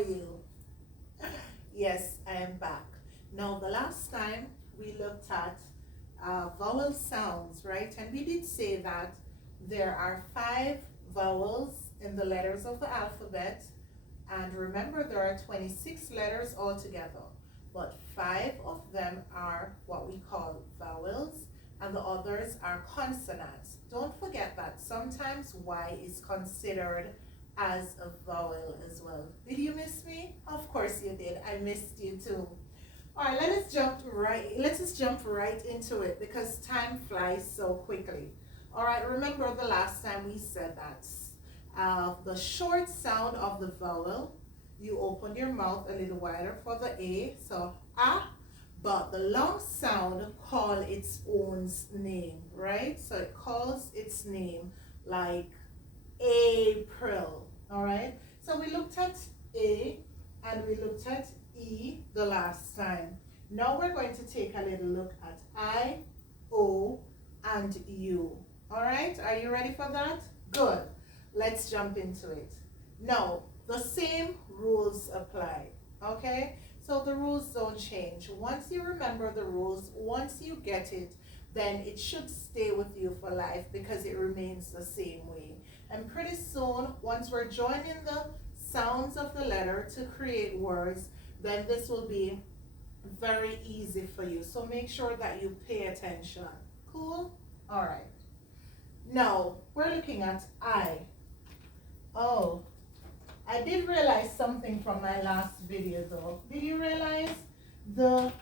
you? Yes, I am back. Now, the last time we looked at vowel sounds, right? And we did say that there are 5 vowels in the letters of the alphabet. And remember, there are 26 letters altogether, but 5 of them are what we call vowels, and the others are consonants. Don't forget that sometimes Y is considered as a vowel as well. Did you miss me? Of course you did. I missed you too. All right, let us jump right into it because time flies so quickly. All right, remember the last time we said that the short sound of the vowel, you open your mouth a little wider for the A, so ah, but the long sound call its own name, right? So it calls its name like April. All right, so we looked at A and we looked at E the last time. Now we're going to take a little look at I, O, and U. All right, are you ready for that? Good. Let's jump into it. Now, the same rules apply, okay? So the rules don't change. Once you remember the rules, once you get it, then it should stay with you for life because it remains the same way. And pretty soon, once we're joining the sounds of the letter to create words, then this will be very easy for you. So make sure that you pay attention. Cool? All right. Now, we're looking at I. Oh, I did realize something from my last video though. Did you realize the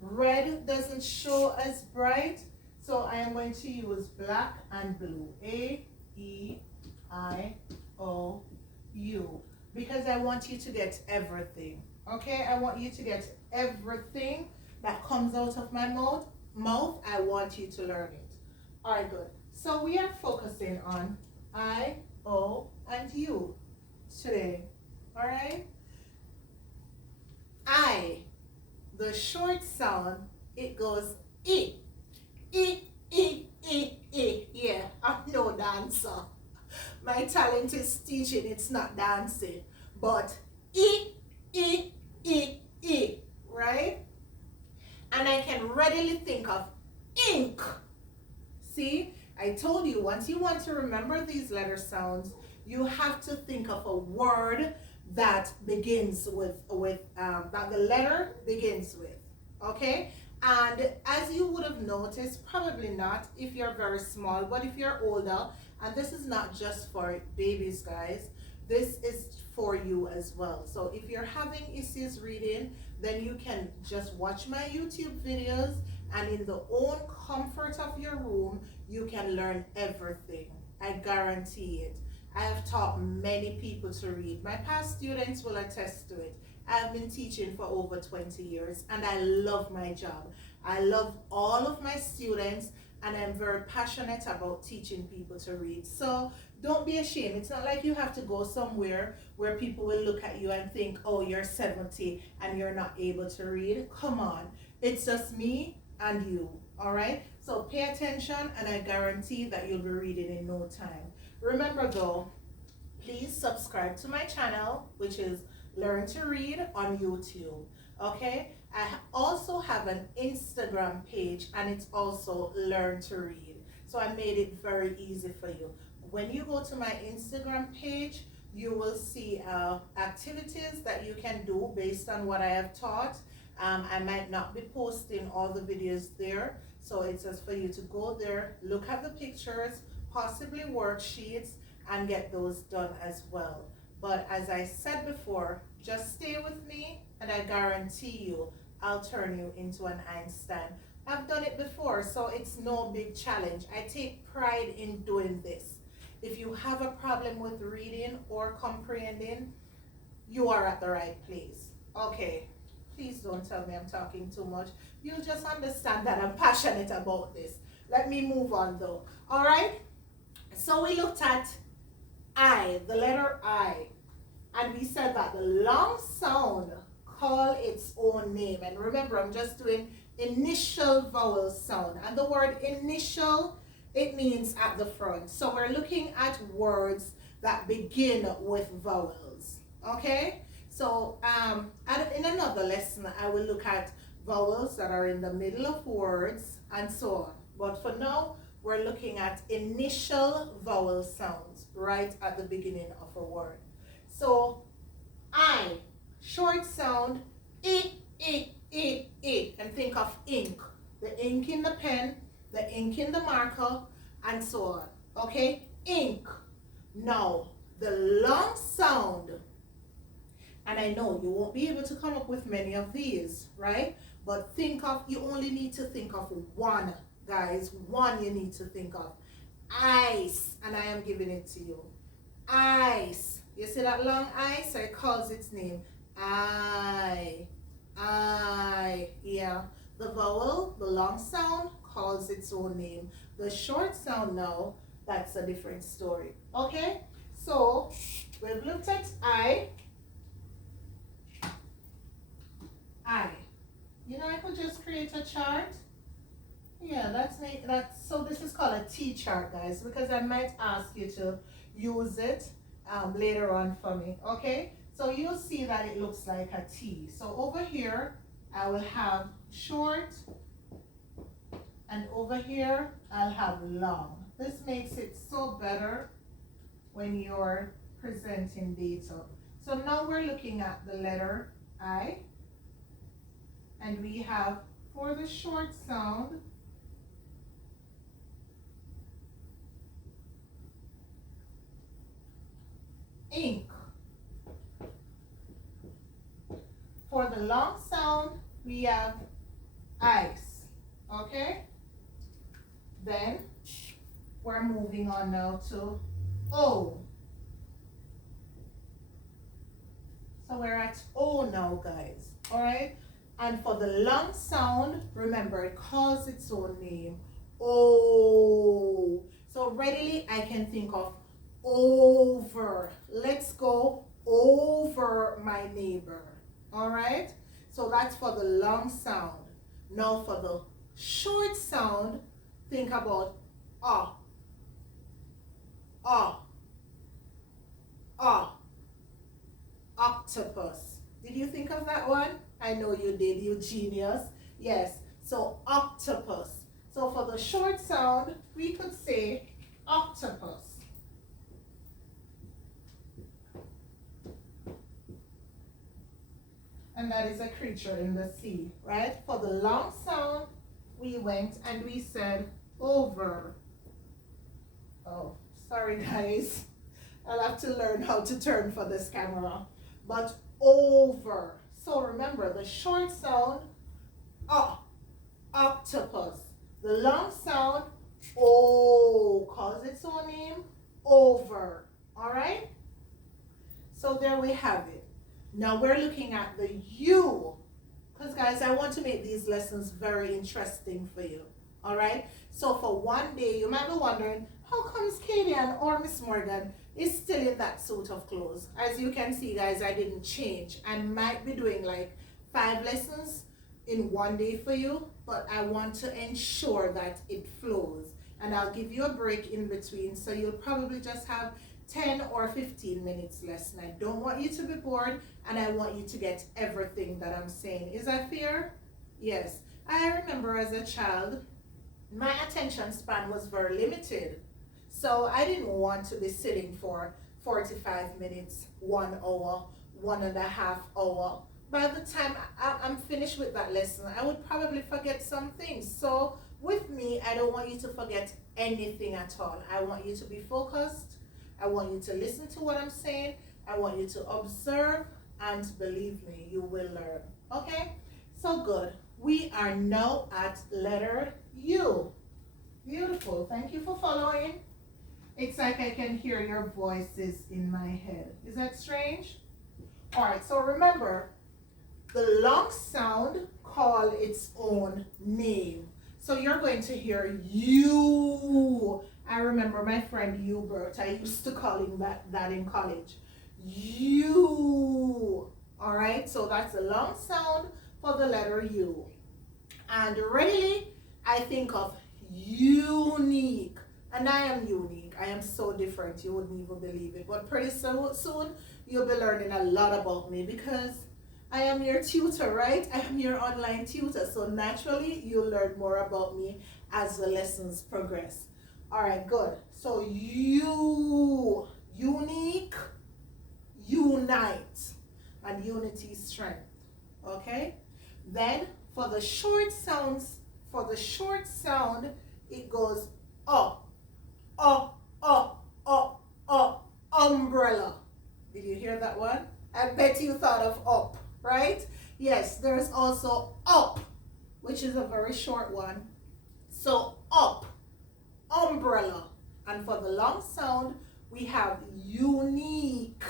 red doesn't show as bright? So I am going to use black and blue. A, E, I, O, U. Because I want you to get everything. Okay? I want you to get everything that comes out of my mouth. I want you to learn it. Alright, good. So we are focusing on I, O, and U today. Alright? I, the short sound, it goes E. E, E, E, E. Yeah, I'm no dancer. My talent is teaching, it's not dancing. But E, E, E, E, right? And I can readily think of ink. See, I told you, once you want to remember these letter sounds, you have to think of a word that begins with that the letter begins with, okay? And as you would have noticed, probably not if you're very small, but if you're older, and this is not just for babies, guys, this is for you as well. So if you're having issues reading, then you can just watch my YouTube videos, and in the own comfort of your room, you can learn everything. I guarantee it. I have taught many people to read. My past students will attest to it. I've been teaching for over 20 years and I love my job. I love all of my students and I'm very passionate about teaching people to read. So don't be ashamed. It's not like you have to go somewhere where people will look at you and think, oh, you're 70 and you're not able to read. Come on. It's just me and you. All right? So pay attention and I guarantee that you'll be reading in no time. Remember though, please subscribe to my channel, which is Learn to Read on YouTube. Okay? I also have an Instagram page and it's also Learn to Read. So I made it very easy for you. When you go to my Instagram page, you will see activities that you can do based on what I have taught. I might not be posting all the videos there, so it's just for you to go there, look at the pictures, possibly worksheets, and get those done as well. But as I said before, just stay with me and I guarantee you I'll turn you into an Einstein. I've done it before, so it's no big challenge. I take pride in doing this. If you have a problem with reading or comprehending, you are at the right place. Okay, please don't tell me I'm talking too much. You'll just understand that I'm passionate about this. Let me move on though. All right, so we looked at I, the letter I, and we said that the long sound call its own name. And remember, I'm just doing initial vowel sound, and the word initial, it means at the front. So we're looking at words that begin with vowels. Okay, So in another lesson, I will look at vowels that are in the middle of words and so on. But for now, we're looking at initial vowel sounds right at the beginning of a word. So I, short sound, I, and think of ink. The ink in the pen, the ink in the marker, and so on. Okay, ink. Now, the long sound, and I know you won't be able to come up with many of these, right? But think of, you only need to think of one, guys. One you need to think of. Ice, and I am giving it to you. Ice. You see that long I? So it calls its name. I. Yeah. The vowel, the long sound, calls its own name. The short sound now, that's a different story. Okay? So, we've looked at I. You know, I could just create a chart. Yeah, that's so this is called a T chart, guys, because I might ask you to use it later on for me. Okay? So you'll see that it looks like a T. So over here, I will have short, and over here, I'll have long. This makes it so better when you're presenting data. So now we're looking at the letter I, and we have, for the short sound, ink. For the long sound, we have ice. Okay? Then we're moving on now to O. So we're at O now, guys. Alright? And for the long sound, remember, it calls its own name. O. So readily I can think of over. Let's go over my neighbor. Alright? So that's for the long sound. Now for the short sound, think about octopus. Did you think of that one? I know you did, you genius. Yes, so octopus. So for the short sound, we could say octopus. And that is a creature in the sea, right? For the long sound, we went and we said over. Oh, sorry guys. I'll have to learn how to turn for this camera. But over. So remember, the short sound, octopus. The long sound, calls its own name, over. All right? So there we have it. Now we're looking at the U. Because guys, I want to make these lessons very interesting for you. All right? So for one day, you might be wondering, how comes Kadian or Miss Morgan is still in that suit of clothes? As you can see, guys, I didn't change. I might be doing like 5 lessons in one day for you, but I want to ensure that it flows. And I'll give you a break in between, so you'll probably just have 10 or 15 minutes lesson. I don't want you to be bored, and I want you to get everything that I'm saying. Is that fair? Yes. I remember as a child, my attention span was very limited. So I didn't want to be sitting for 45 minutes, 1 hour, 1.5 hours. By the time I'm finished with that lesson, I would probably forget some things. So with me, I don't want you to forget anything at all. I want you to be focused. I want you to listen to what I'm saying. I want you to observe, and believe me, you will learn. Okay? So good. We are now at letter U. Beautiful. Thank you for following. It's like I can hear your voices in my head. Is that strange? All right, so remember, the long sound call its own name. So you're going to hear you. I remember my friend Hubert. I used to call him that in college. You. All right, so that's the long sound for the letter U. And readily, I think of unique. And I am unique. I am so different. You wouldn't even believe it. But pretty soon, you'll be learning a lot about me because I am your tutor, right? I am your online tutor. So naturally, you'll learn more about me as the lessons progress. All right, good. So unique, unite, and unity, strength. Okay? Then for the short sound, it goes up, umbrella. Did you hear that one? I bet you thought of up, right? Yes, there's also up, which is a very short one. So up, umbrella. And for the long sound, we have unique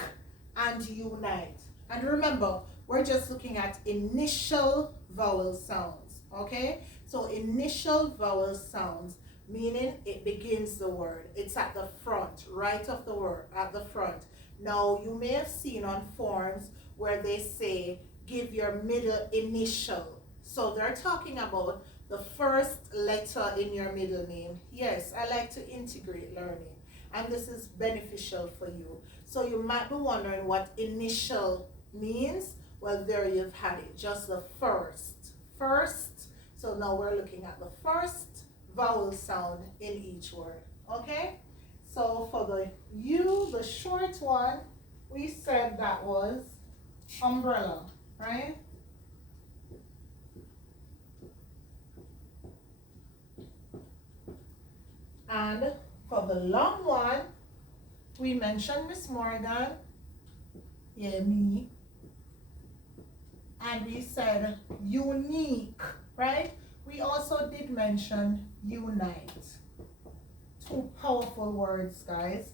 and unite. And remember, we're just looking at initial vowel sounds, okay? So initial vowel sounds, meaning it begins the word. It's at the front, right of the word, at the front. Now, you may have seen on forms where they say, give your middle initial. So they're talking about the first letter in your middle name. Yes, I like to integrate learning, and this is beneficial for you. So you might be wondering what initial means. Well, there you've had it, just the first. So now we're looking at the first vowel sound in each word, okay? So for the U, the short one, we said that was umbrella, right? And for the long one, we mentioned Miss Morgan, yeah, me, and we said unique, right? We also did mention unite. Two powerful words, guys.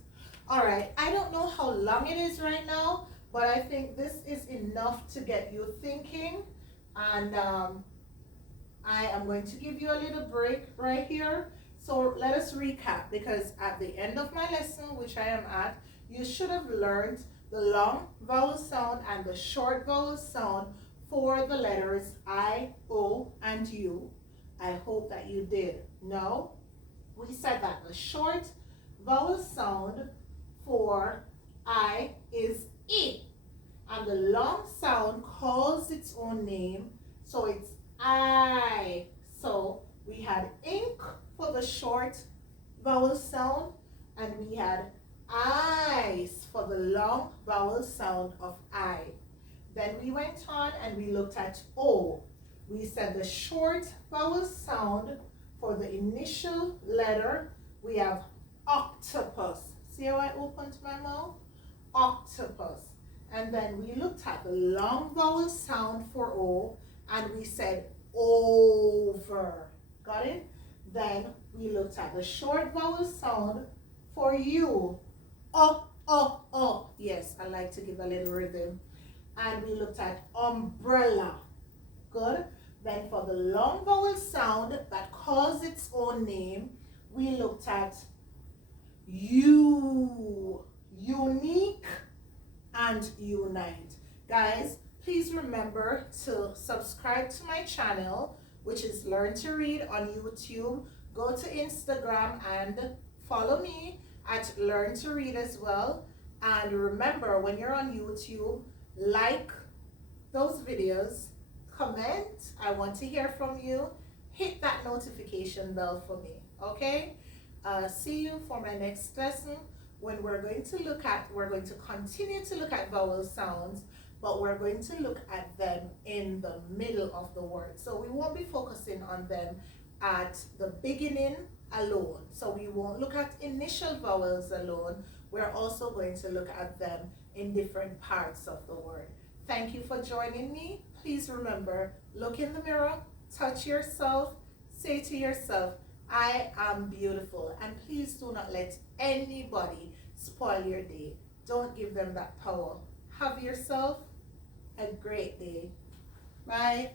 All right, I don't know how long it is right now, but I think this is enough to get you thinking. And I am going to give you a little break right here. So let us recap, because at the end of my lesson, which I am at, you should have learned the long vowel sound and the short vowel sound for the letters I, O, and U. I hope that you did. No? We said that the short vowel sound for I is I, and the long sound calls its own name, so it's I. So we had ink for the short vowel sound, and we had eyes for the long vowel sound of I. Then we went on and we looked at O. We said the short vowel sound for the initial letter, we have octopus. See how I opened my mouth? Octopus. And then we looked at the long vowel sound for O, and we said over. Got it? Then we looked at the short vowel sound for U. Yes, I like to give a little rhythm. And we looked at umbrella. Good. Then for the long vowel sound that calls its own name, we looked at U, unique and unite. Guys, please remember to subscribe to my channel, which is Learn to Read on YouTube. Go to Instagram and follow me at Learn to Read as well. And remember, when you're on YouTube, like those videos, comment. I want to hear from you. Hit that notification bell for me, okay? See you for my next lesson, when we're going to continue to look at vowel sounds, but we're going to look at them in the middle of the word. So we won't be focusing on them at the beginning alone. So we won't look at initial vowels alone. We're also going to look at them in different parts of the word. Thank you for joining me. Please remember, look in the mirror, touch yourself, say to yourself, I am beautiful. And please do not let anybody spoil your day. Don't give them that power. Have yourself a great day. Bye.